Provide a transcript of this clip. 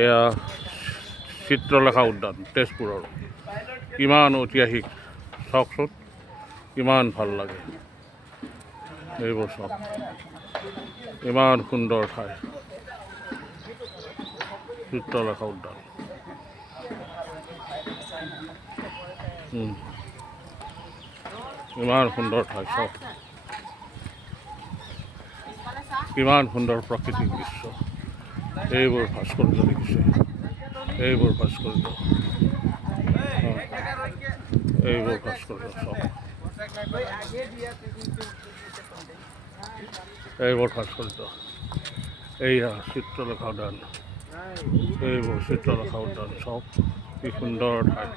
এয়া চিত্ৰলেখা উদ্যান তেজপুৰৰ। কিমান ঐতিহাসিক চাওকচোন, কিমান ভাল লাগে এইবোৰ চাওক, ইমান সুন্দৰ ঠাই চিত্ৰলেখা উদ্যান। ইমান সুন্দৰ ঠাই চাওক, কিমান সুন্দৰ প্ৰাকৃতিক দৃশ্য। এইবোৰ ভাস্কৰ্য দেখিছে, এইবোৰ ভাস্কৰ্য, এইবোৰ ভাস্কৰ্য চাওক, এইবোৰ ভাস্কৰ্য। এইয়া চিত্ৰলেখা উদ্যান, এইবোৰ চিত্ৰলেখা উদ্যান চাওক, কি সুন্দৰ ঠাই।